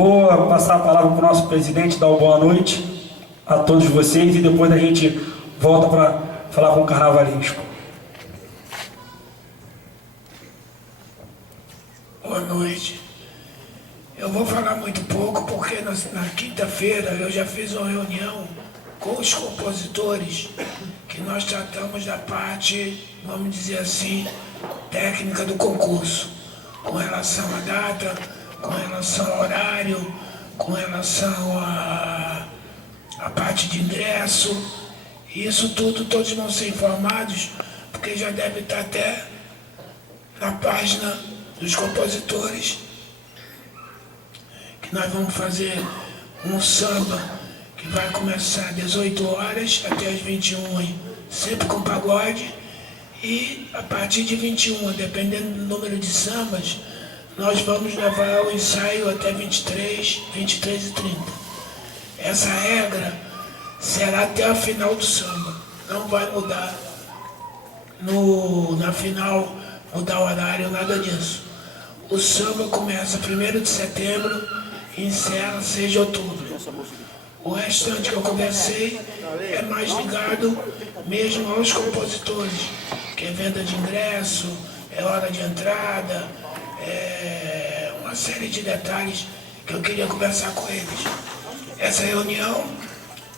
Vou passar a palavra para o nosso presidente, dar uma boa noite a todos vocês e depois a gente volta para falar com o carnavalesco. Boa noite. Eu vou falar muito pouco porque na quinta-feira eu já fiz uma reunião com os compositores que nós tratamos da parte, vamos dizer assim, técnica do concurso, com relação à data, com relação ao horário, com relação à parte de ingresso. Isso tudo todos vão ser informados, porque já deve estar até na página dos compositores, que nós vamos fazer um samba que vai começar às 18 horas até às 21, sempre com pagode, e a partir de 21, dependendo do número de sambas, nós vamos levar o ensaio até 23, 23 e 30. Essa regra será até a final do samba, não vai mudar na final, mudar o horário, nada disso. O samba começa 1º de setembro e encerra 6 de outubro. O restante que eu conversei é mais ligado mesmo aos compositores, que é venda de ingresso, é hora de entrada, é uma série de detalhes que eu queria conversar com eles. Essa reunião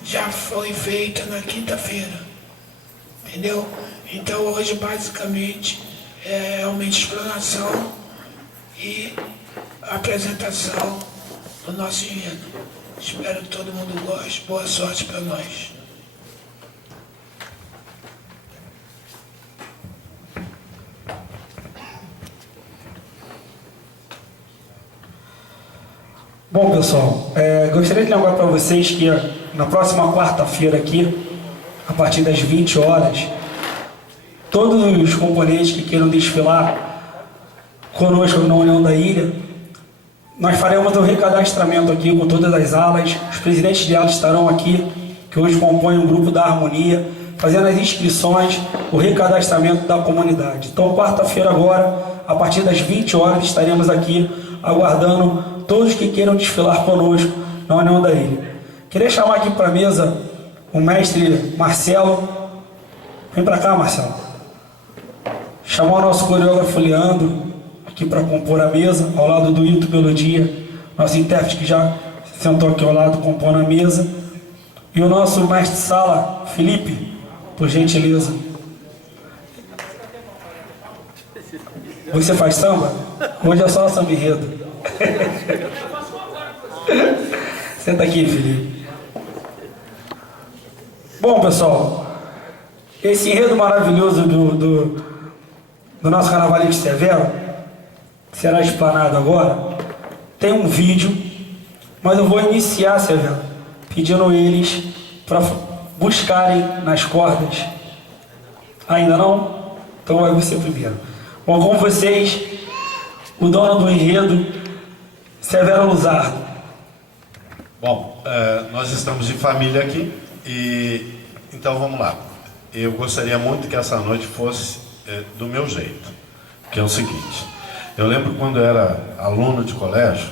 já foi feita na quinta-feira, entendeu? Então hoje basicamente é realmente explanação e apresentação do nosso enredo. Espero que todo mundo goste. Boa sorte para nós. Bom, pessoal, gostaria de lembrar para vocês que na próxima quarta-feira aqui, a partir das 20 horas, todos os componentes que queiram desfilar conosco na União da Ilha, nós faremos um recadastramento aqui com todas as alas. Os presidentes de alas estarão aqui, que hoje compõem o grupo da Harmonia, fazendo as inscrições, o recadastramento da comunidade. Então, quarta-feira agora, a partir das 20 horas, estaremos aqui aguardando todos que queiram desfilar conosco na União da Ilha. Queria chamar aqui para a mesa o mestre Marcelo. Vem para cá, Marcelo. Chamar o nosso coreógrafo Leandro aqui para compor a mesa, ao lado do Ito Melodia, nosso intérprete que já sentou aqui ao lado, compondo a mesa. E o nosso mestre de sala, Felipe, por gentileza. Você faz samba? Hoje é só samba enredo. Senta aqui, Felipe. Bom, pessoal, esse enredo maravilhoso do nosso carnavalesco Severo, que será explanado agora, tem um vídeo, mas eu vou iniciar, Severo, pedindo eles para buscarem nas cordas. Ainda não? Então vai você primeiro. Bom, com vocês, o dono do enredo, Severo Luzardo. Bom, nós estamos de família aqui, e então vamos lá. Eu gostaria muito que essa noite fosse do meu jeito, que é o seguinte. Eu lembro quando eu era aluno de colégio,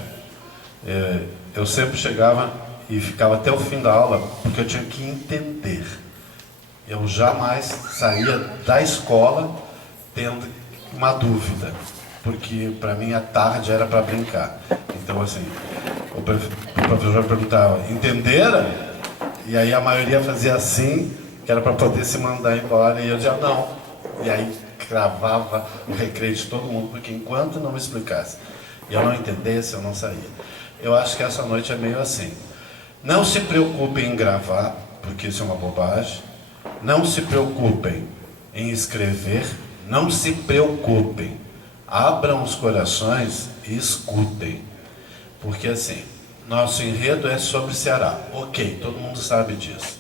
eu sempre chegava e ficava até o fim da aula, porque eu tinha que entender. Eu jamais saía da escola tendo uma dúvida, porque para mim a tarde era para brincar. Então assim, o professor perguntava, entenderam? E aí a maioria fazia assim, que era para poder se mandar embora, e eu dizia não. E aí cravava o recreio de todo mundo, porque enquanto não me explicasse e eu não entendesse, eu não saía. Eu acho que essa noite é meio assim. Não se preocupem em gravar, porque isso é uma bobagem. Não se preocupem em escrever. Não se preocupem. Abram os corações e escutem. Porque assim, nosso enredo é sobre Ceará. Ok, todo mundo sabe disso.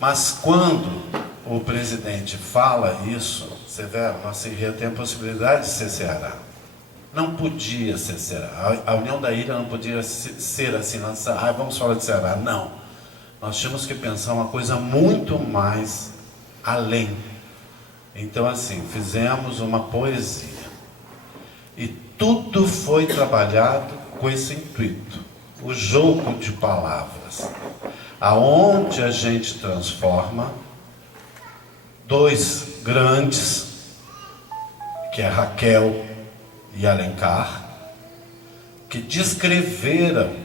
Mas quando o presidente fala isso, Severo, nosso enredo tem a possibilidade de ser Ceará. Não podia ser Ceará. A União da Ilha não podia ser assim, lançar, vamos falar de Ceará. Não. Nós tínhamos que pensar uma coisa muito mais além. Então, assim, fizemos uma poesia. E tudo foi trabalhado com esse intuito, o jogo de palavras, aonde a gente transforma dois grandes, que é Raquel e Alencar, que descreveram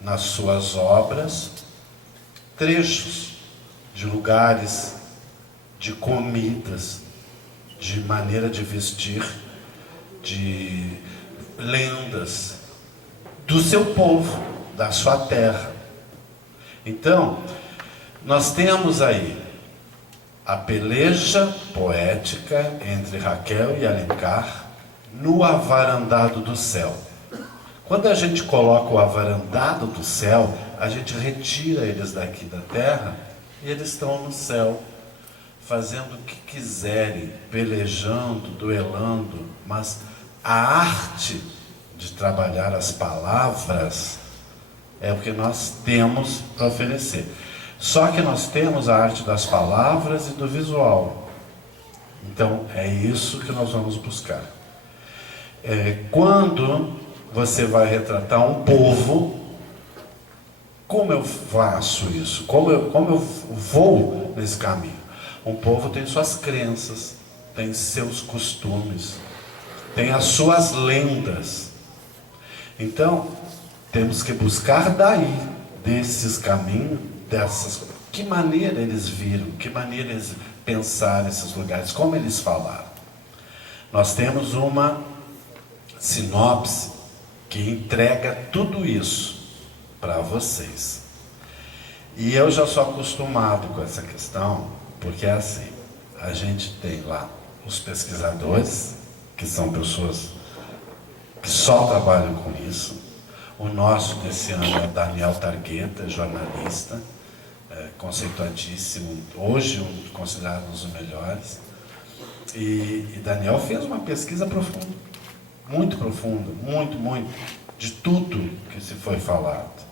nas suas obras trechos de lugares, de comidas, de maneira de vestir, de lendas do seu povo, da sua terra. Então, nós temos aí a peleja poética entre Raquel e Alencar no avarandado do céu. Quando a gente coloca o avarandado do céu, a gente retira eles daqui da terra e eles estão no céu, fazendo o que quiserem, pelejando, duelando, mas a arte de trabalhar as palavras é o que nós temos para oferecer. Só que nós temos a arte das palavras e do visual. Então é isso que nós vamos buscar. Quando você vai retratar um povo, como eu faço isso? Como eu vou nesse caminho? Um povo tem suas crenças, tem seus costumes, tem as suas lendas. Então, temos que buscar daí, desses caminhos, dessas... Que maneira eles viram, que maneira eles pensaram esses lugares, como eles falaram. Nós temos uma sinopse que entrega tudo isso para vocês. E eu já sou acostumado com essa questão, porque é assim, a gente tem lá os pesquisadores, que são pessoas que só trabalham com isso. O nosso desse ano é Daniel Targueta, jornalista, conceituadíssimo, hoje considerado um dos melhores. E Daniel fez uma pesquisa profunda, muito, de tudo que se foi falado.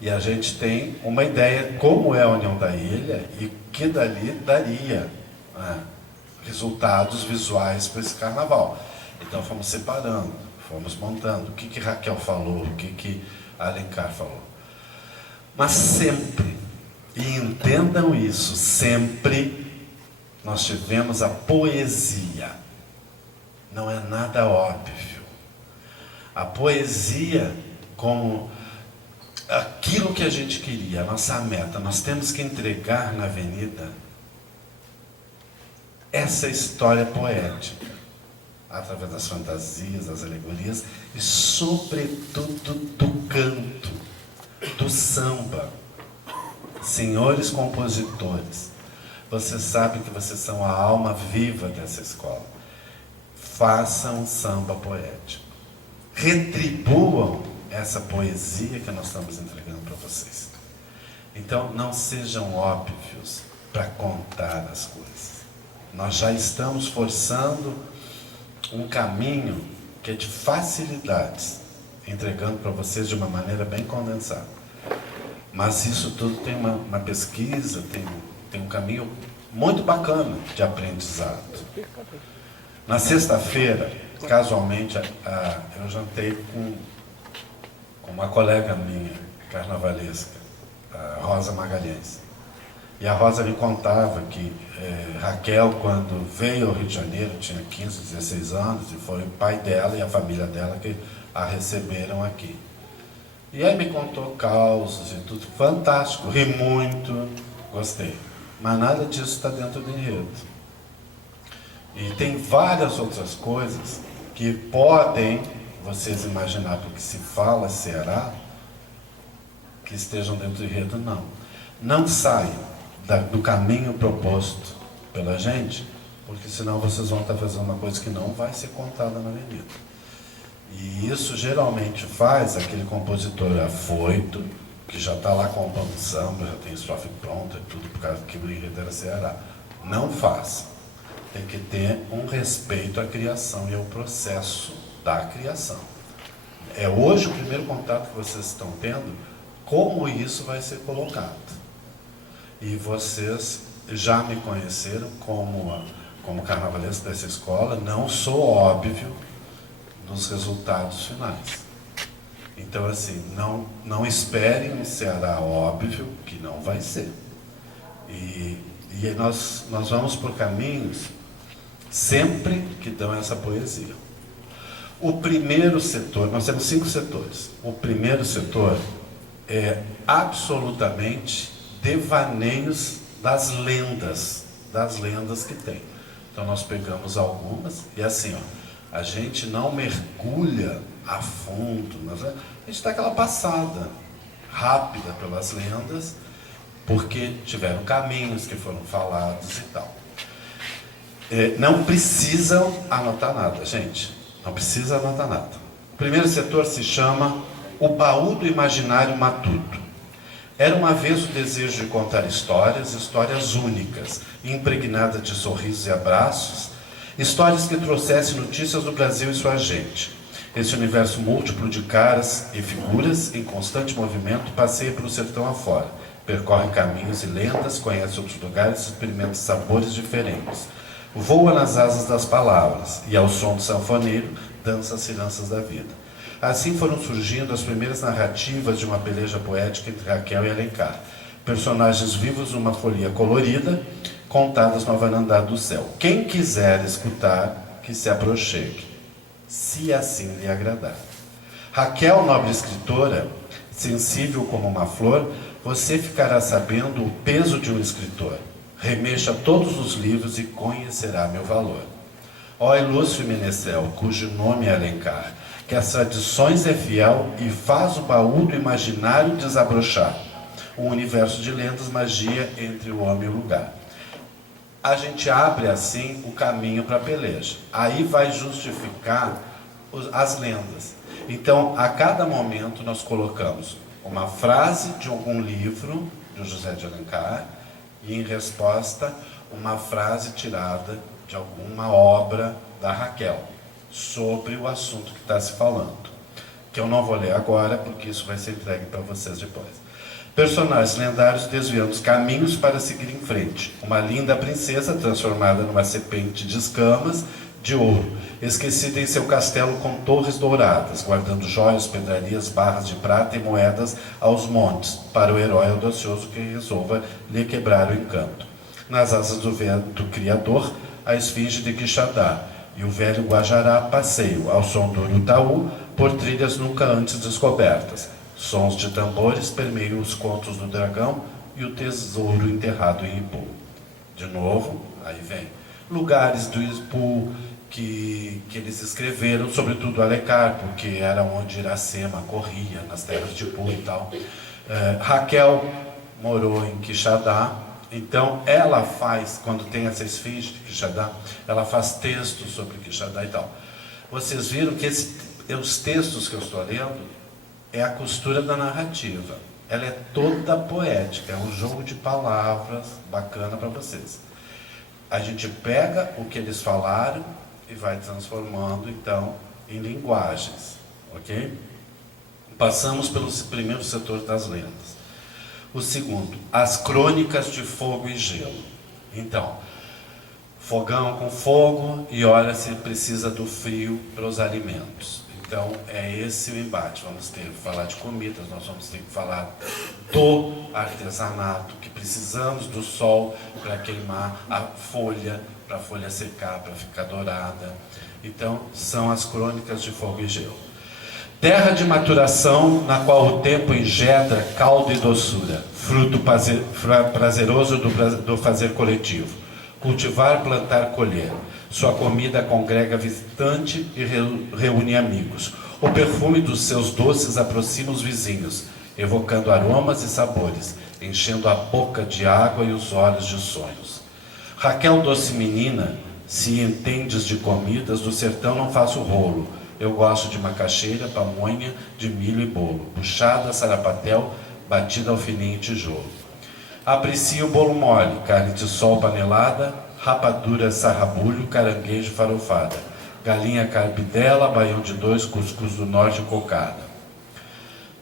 E a gente tem uma ideia como é a União da Ilha e que dali daria resultados visuais para esse carnaval. Então fomos separando, fomos montando o que Raquel falou, o que Alencar falou. Mas sempre, e entendam isso, sempre nós tivemos a poesia. Não é nada óbvio. A poesia como aquilo que a gente queria, a nossa meta. Nós temos que entregar na avenida essa história poética, através das fantasias, das alegorias e sobretudo do canto, do samba. Senhores compositores, vocês sabem que vocês são a alma viva dessa escola. Façam samba poético. Retribuam essa poesia que nós estamos entregando para vocês. Então, não sejam óbvios para contar as coisas. Nós já estamos forçando um caminho que é de facilidades, entregando para vocês de uma maneira bem condensada. Mas isso tudo tem uma pesquisa, tem um caminho muito bacana de aprendizado. Na sexta-feira, casualmente, eu jantei com uma colega minha, carnavalesca, a Rosa Magalhães. E a Rosa me contava que Raquel, quando veio ao Rio de Janeiro, tinha 15, 16 anos, e foi o pai dela e a família dela que a receberam aqui. E aí me contou causos e tudo, fantástico, ri muito, gostei. Mas nada disso está dentro do enredo. E tem várias outras coisas que podem, vocês imaginar, porque se fala será, que estejam dentro do enredo, não. Não saiam do caminho proposto pela gente, porque senão vocês vão estar fazendo uma coisa que não vai ser contada na avenida. E isso geralmente faz aquele compositor afoito, que já está lá compondo samba, já tem estrofe pronta e tudo, por causa que o enredo era Ceará. Não faça. Tem que ter um respeito à criação e ao processo da criação. É hoje o primeiro contato que vocês estão tendo, como isso vai ser colocado. E vocês já me conheceram como carnavalesco dessa escola, não sou óbvio nos resultados finais. Então, assim, não esperem um Ceará óbvio, que não vai ser. E nós vamos por caminhos sempre que dão essa poesia. O primeiro setor, nós temos 5 setores. O primeiro setor é absolutamente devaneios das lendas que tem. Então nós pegamos algumas e assim, ó, a gente não mergulha a fundo, a gente dá aquela passada rápida pelas lendas, porque tiveram caminhos que foram falados e tal. Não precisam anotar nada, gente. Não precisa anotar nada. O primeiro setor se chama O Baú do Imaginário Matuto. Era uma vez o desejo de contar histórias únicas, impregnadas de sorrisos e abraços, histórias que trouxessem notícias do Brasil e sua gente. Esse universo múltiplo de caras e figuras, em constante movimento, passeia pelo sertão afora, percorre caminhos e lendas, conhece outros lugares, experimenta sabores diferentes. Voa nas asas das palavras e, ao som do sanfoneiro, dança as ciranças da vida. Assim foram surgindo as primeiras narrativas de uma peleja poética entre Raquel e Alencar. Personagens vivos numa folia colorida, contadas no varandá do céu. Quem quiser escutar, que se aproxime, se assim lhe agradar. Raquel, nobre escritora, sensível como uma flor, você ficará sabendo o peso de um escritor. Remexa todos os livros e conhecerá meu valor. Ó ilustre menestrel, cujo nome é Alencar, que às tradições é fiel e faz o baú do imaginário desabrochar. Um universo de lendas, magia entre o homem e o lugar. A gente abre assim o caminho para a peleja. Aí vai justificar as lendas. Então, a cada momento nós colocamos uma frase de algum livro de José de Alencar e, em resposta, uma frase tirada de alguma obra da Raquel sobre o assunto que está se falando, que eu não vou ler agora, porque isso vai ser entregue para vocês depois. Personagens lendários desviando os caminhos para seguir em frente. Uma linda princesa transformada numa serpente de escamas de ouro, esquecida em seu castelo com torres douradas, guardando joias, pedrarias, barras de prata e moedas aos montes, para o herói audacioso que resolva lhe quebrar o encanto. Nas asas do vento criador, a esfinge de Quixadá, e o velho Guajará passeio ao som do Urutaú por trilhas nunca antes descobertas. Sons de tambores permeiam os contos do dragão e o tesouro enterrado em Ipu. De novo, aí vem lugares do Ipu que eles escreveram, sobretudo Alencar, porque era onde Iracema corria, nas terras de Ipu e tal. Raquel morou em Quixadá, então ela faz, quando tem essa esfinge de Quixadá, ela faz textos sobre Quixadá e tal. Vocês viram que os textos que eu estou lendo é a costura da narrativa. Ela é toda poética, é um jogo de palavras bacana para vocês. A gente pega o que eles falaram e vai transformando, então, em linguagens, ok? Passamos pelo primeiro setor das lendas. O segundo, as crônicas de fogo e gelo. Então, fogão com fogo e olha se precisa do frio para os alimentos. Então, é esse o embate. Vamos ter que falar de comidas, nós vamos ter que falar do artesanato, que precisamos do sol para queimar a folha, para a folha secar, para ficar dourada. Então, são as crônicas de fogo e gelo. Terra de maturação, na qual o tempo injeta caldo e doçura, fruto prazeroso do fazer coletivo. Cultivar, plantar, colher. Sua comida congrega visitante e reúne amigos. O perfume dos seus doces aproxima os vizinhos, evocando aromas e sabores, enchendo a boca de água e os olhos de sonhos. Raquel, doce menina, se entendes de comidas, do sertão não faço rolo. Eu gosto de macaxeira, pamonha, de milho e bolo, buchada, sarapatel, batida ao fininho e tijolo. Aprecio o bolo mole, carne de sol panelada, rapadura, sarrabulho, caranguejo, farofada, galinha carpidela, baião de dois, cuscuz do norte e cocada.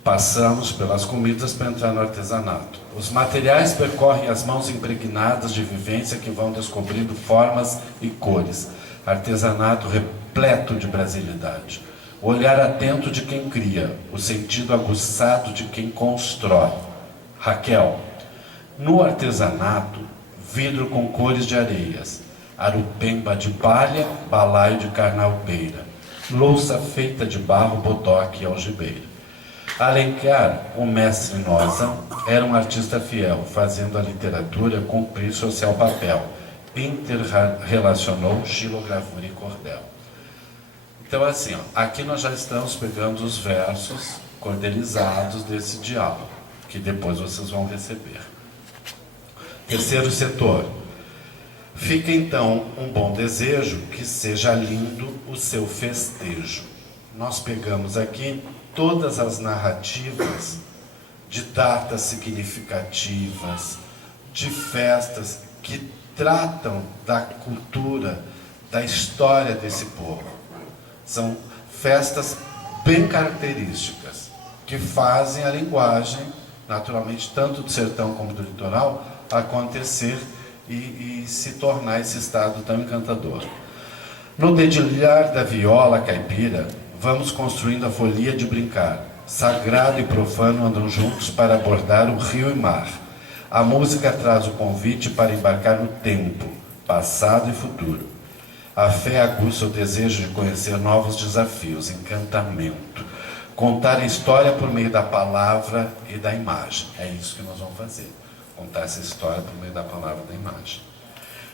Passamos pelas comidas para entrar no artesanato. Os materiais percorrem as mãos impregnadas de vivência que vão descobrindo formas e cores. Artesanato repleto de brasilidade. o olhar atento de quem cria, o sentido aguçado de quem constrói. Raquel, no artesanato, vidro com cores de areias, arupemba de palha, balaio de carnaubeira, louça feita de barro, bodoque e algibeira. Alencar, o mestre Noza, era um artista fiel, fazendo a literatura cumprir social papel. Interrelacionou xilogravura e cordel. Então, assim, ó, aqui nós já estamos pegando os versos cordelizados desse diálogo, que depois vocês vão receber. Terceiro setor. Fica então um bom desejo, que seja lindo o seu festejo. Nós pegamos aqui todas as narrativas de datas significativas, de festas que tratam da cultura, da história desse povo. São festas bem características, que fazem a linguagem, naturalmente, tanto do sertão como do litoral, acontecer e se tornar esse estado tão encantador. No dedilhar da viola caipira, vamos construindo a folia de brincar. Sagrado e profano andam juntos para abordar o rio e mar. A música traz o convite para embarcar no tempo, passado e futuro. A fé aguça o desejo de conhecer novos desafios, encantamento. Contar a história por meio da palavra e da imagem. É isso que nós vamos fazer. Contar essa história por meio da palavra e da imagem.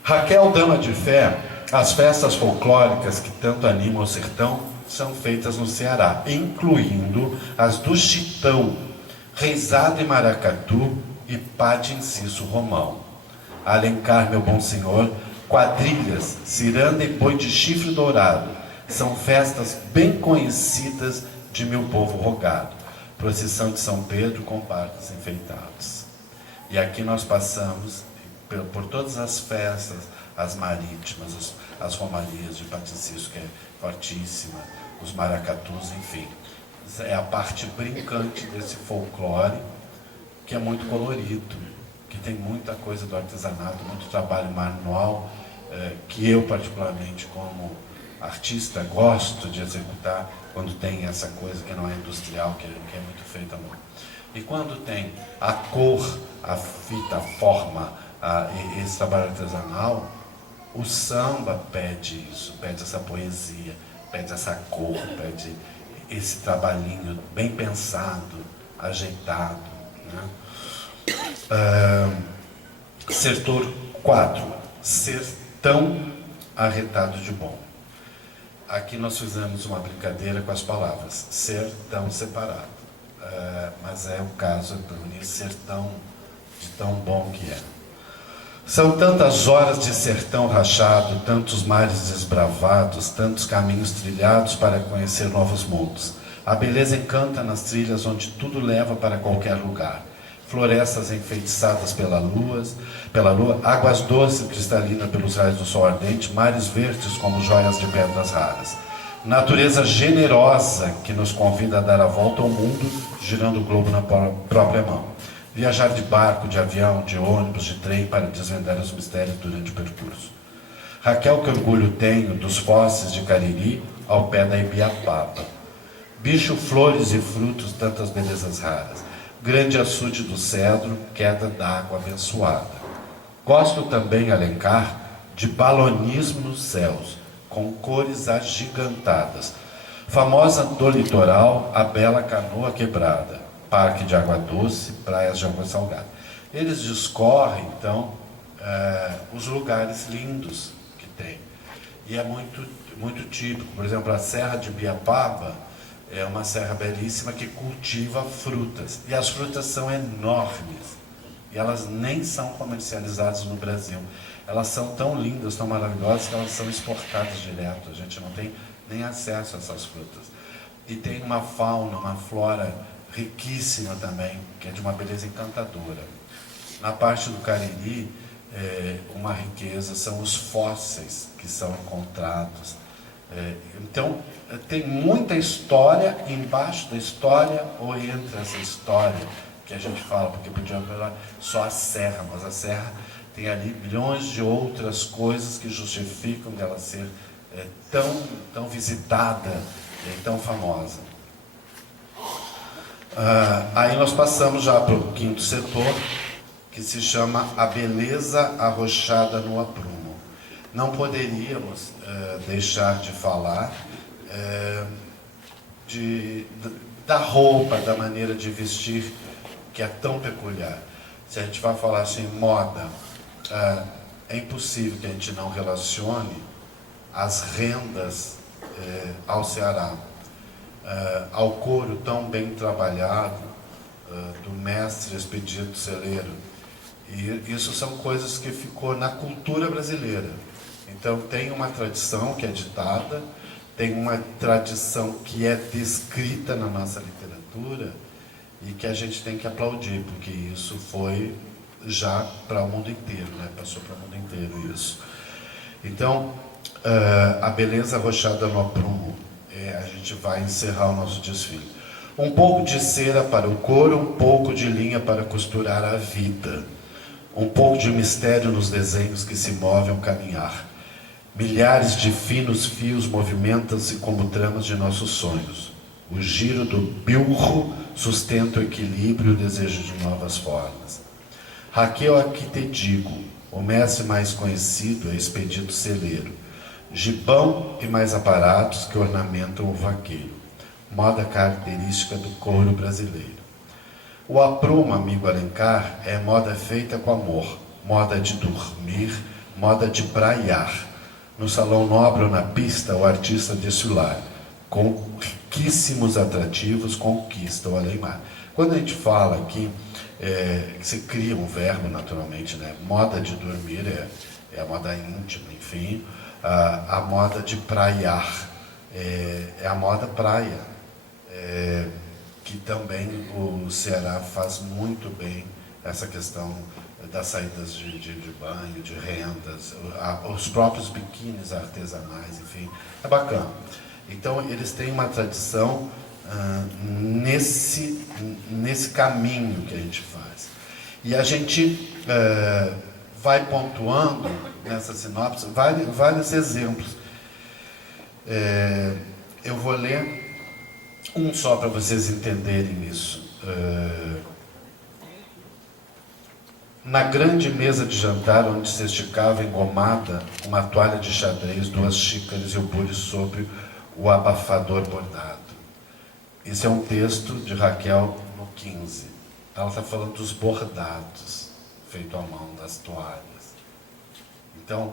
Raquel, dama de fé, as festas folclóricas que tanto animam o sertão são feitas no Ceará, incluindo as do Chitão, Reisado e Maracatu e Pá de Inciso Romão. Alencar, meu bom senhor, quadrilhas, ciranda e boi de chifre dourado, são festas bem conhecidas de meu povo rogado. Procissão de São Pedro com barcos enfeitados. E aqui nós passamos por todas as festas, as marítimas, as romarias de Paticício, que é fortíssima, os maracatus, enfim. É a parte brincante desse folclore, que é muito colorido, que tem muita coisa do artesanato, muito trabalho manual, que eu, particularmente, como artista, gosto de executar quando tem essa coisa que não é industrial, que é muito feita à mão. E quando tem a cor, a fita, a forma, esse trabalho artesanal, o samba pede isso, pede essa poesia, pede essa cor, pede esse trabalhinho bem pensado, ajeitado, né? Setor 4, sertão arretado de bom. Aqui nós fizemos uma brincadeira com as palavras, sertão separado. Mas é o caso de unir sertão de tão bom que é. São tantas horas de sertão rachado, tantos mares desbravados, tantos caminhos trilhados para conhecer novos mundos. A beleza encanta nas trilhas onde tudo leva para qualquer lugar. Florestas enfeitiçadas pela lua, águas doces cristalinas pelos raios do sol ardente, mares verdes como joias de pedras raras. Natureza generosa que nos convida a dar a volta ao mundo, girando o globo na própria mão. Viajar de barco, de avião, de ônibus, de trem para desvendar os mistérios durante o percurso. Raquel, que orgulho tenho dos fósseis de Cariri ao pé da Ibiapaba. Bicho, flores e frutos, tantas belezas raras. Grande açude do cedro, queda d'água abençoada. Gosto também, Alencar, de balonismo nos céus, com cores agigantadas. Famosa do litoral, a bela canoa quebrada. Parque de água doce, praias de água salgada. Eles discorrem, então, os lugares lindos que tem. E é muito, muito típico. Por exemplo, a Serra de Ibiapaba é uma serra belíssima que cultiva frutas. E as frutas são enormes. E elas nem são comercializadas no Brasil. Elas são tão lindas, tão maravilhosas, que elas são exportadas direto. A gente não tem nem acesso a essas frutas. E tem uma fauna, uma flora riquíssima também, que é de uma beleza encantadora. Na parte do Cariri, uma riqueza são os fósseis que são encontrados. Então, tem muita história embaixo da história ou entre essa história que a gente fala, porque podia falar só a serra, mas a serra tem ali milhões de outras coisas que justificam dela ser tão visitada e tão famosa. Aí nós passamos já para o quinto setor, que se chama A Beleza Arrochada no Aprumo. Não poderíamos deixar de falar da roupa, da maneira de vestir, que é tão peculiar. Se a gente vai falar assim, moda, é impossível que a gente não relacione as rendas ao Ceará, ao couro tão bem trabalhado do mestre Expedito Celeiro. E isso são coisas que ficou na cultura brasileira. Então tem uma tradição que é ditada, tem uma tradição que é descrita na nossa literatura e que a gente tem que aplaudir, porque isso foi já para o mundo inteiro, né? Passou para o mundo inteiro isso. Então, a beleza arrochada no aprumo, a gente vai encerrar o nosso desfile. Um pouco de cera para o couro, um pouco de linha para costurar a vida. Um pouco de mistério nos desenhos que se movem ao caminhar. Milhares de finos fios movimentam-se como tramas de nossos sonhos. O giro do bilro sustenta o equilíbrio e o desejo de novas formas. Raquel, aqui te digo, o mestre mais conhecido é Expedito Celeiro. Gibão e mais aparatos que ornamentam o vaqueiro. Moda característica do couro brasileiro. O aprumo, amigo Alencar, é moda feita com amor, moda de dormir, moda de praiar. No salão nobre ou na pista, o artista desfilar, com riquíssimos atrativos, conquista o além-mar. Quando a gente fala aqui, se cria um verbo naturalmente, né? Moda de dormir é a moda íntima, enfim. A moda de praiar é a moda praia, que também o Ceará faz muito bem essa questão das saídas de banho, de rendas, os próprios biquínis artesanais, enfim, é bacana. Então, eles têm uma tradição nesse caminho que a gente faz. E a gente vai pontuando nessa sinopse vários exemplos. Eu vou ler um só para vocês entenderem isso. Na grande mesa de jantar, onde se esticava engomada uma toalha de xadrez, 2 xícaras e o bule sobre o abafador bordado. Esse é um texto de Raquel no 15. Ela está falando dos bordados, feito à mão, das toalhas. Então,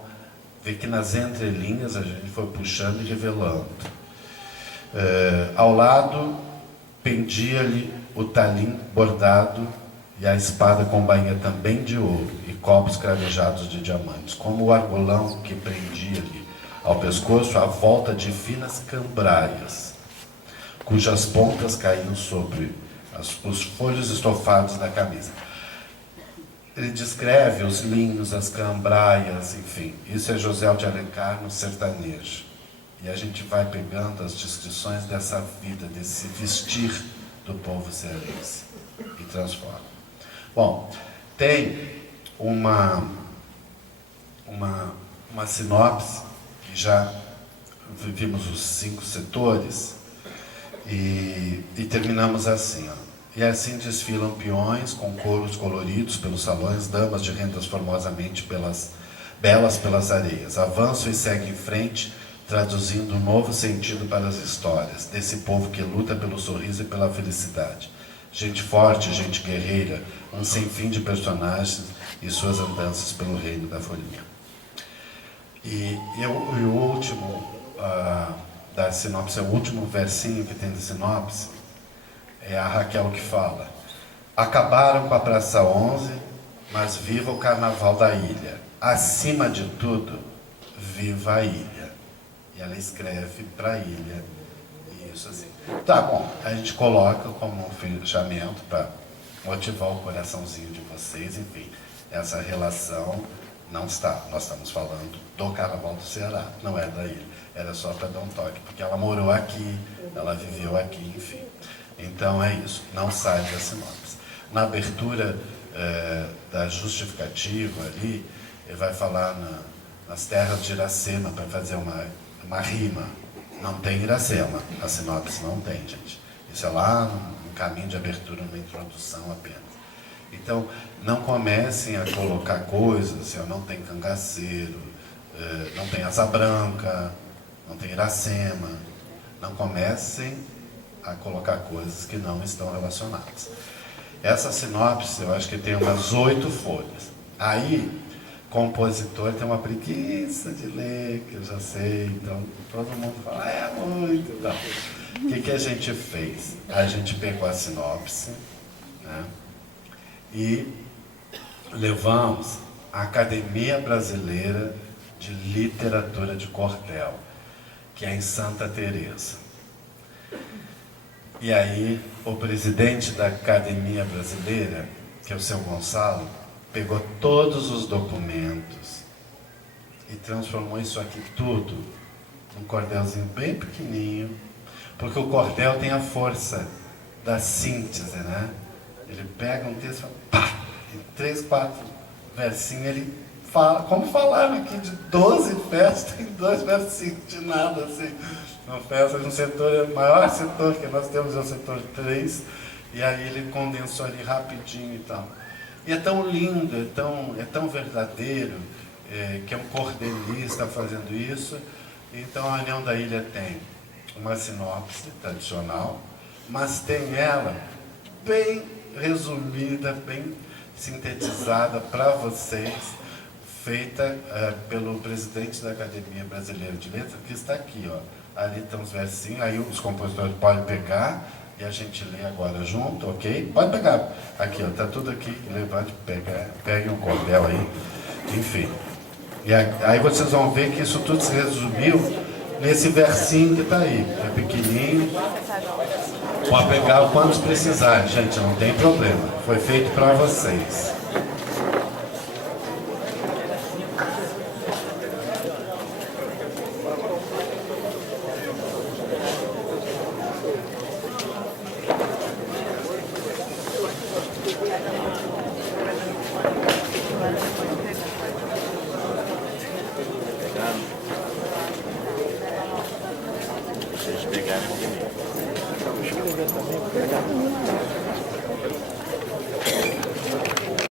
vê que nas entrelinhas a gente foi puxando e revelando. Ao lado, pendia-lhe o talim bordado e a espada com bainha também de ouro e copos cravejados de diamantes, como o argolão que prendia-lhe ao pescoço a volta de finas cambraias, cujas pontas caíam sobre os folhos estofados da camisa. Ele descreve os linhos, as cambraias, enfim. Isso é José de Alencar no sertanejo. E a gente vai pegando as descrições dessa vida, desse vestir do povo cearense e transforma. Bom, tem uma sinopse, que já vimos os 5 setores, e terminamos assim, ó. E assim desfilam peões com couros coloridos pelos salões, damas de rendas formosamente belas pelas areias. Avançam e seguem em frente, traduzindo um novo sentido para as histórias, desse povo que luta pelo sorriso e pela felicidade. Gente forte, gente guerreira, um sem fim de personagens e suas andanças pelo reino da folhinha. E o último da sinopse, o último versinho que tem da sinopse, é a Raquel que fala: acabaram com a Praça 11, mas viva o Carnaval da Ilha. Acima de tudo, viva a ilha. E ela escreve para a ilha. Isso assim. Tá bom, a gente coloca como um fechamento para motivar o coraçãozinho de vocês, enfim. Essa relação não está. Nós estamos falando do Carnaval do Ceará, não é da ilha. Era só para dar um toque, porque ela morou aqui, ela viveu aqui, enfim. Então é isso, não sai da sinopse. Na abertura da justificativa ali, ele vai falar nas terras de Iracema, para fazer uma rima. Não tem Iracema, a sinopse não tem, gente. Isso é lá no caminho de abertura, numa introdução apenas. Então, não comecem a colocar coisas, assim, ó, não tem cangaceiro, não tem asa branca, não tem Iracema. Não comecem a colocar coisas que não estão relacionadas. Essa sinopse, eu acho que tem umas 8 folhas. Aí, compositor tem uma preguiça de ler, que eu já sei, então todo mundo fala, é muito, então. O que a gente fez? A gente pegou a sinopse, né, e levamos à Academia Brasileira de Literatura de Cordel, que é em Santa Teresa. E aí, o presidente da Academia Brasileira, que é o seu Gonçalo, pegou todos os documentos e transformou isso aqui tudo num cordelzinho bem pequenininho, porque o cordel tem a força da síntese, né? Ele pega um texto e fala, pá, em 3, 4 versinhos ele fala, como falaram aqui de 12 festas, tem 2 versinhos de nada, assim. Uma festa de um setor, o maior setor que nós temos é o setor 3, e aí ele condensou ali rapidinho e tal. E é tão lindo, é tão verdadeiro, que é um cordelista fazendo isso. Então a União da Ilha tem uma sinopse tradicional, mas tem ela bem resumida, bem sintetizada para vocês, feita pelo presidente da Academia Brasileira de Letras, que está aqui, ó. Ali estão os versinhos, aí os compositores podem pegar e a gente lê agora junto, ok? Pode pegar. Aqui, ó, tá tudo aqui, levante, peguem um cordel aí, enfim. E aí vocês vão ver que isso tudo se resumiu nesse versinho que está aí. É pequenininho, pode pegar o quantos precisarem, gente, não tem problema. Foi feito para vocês.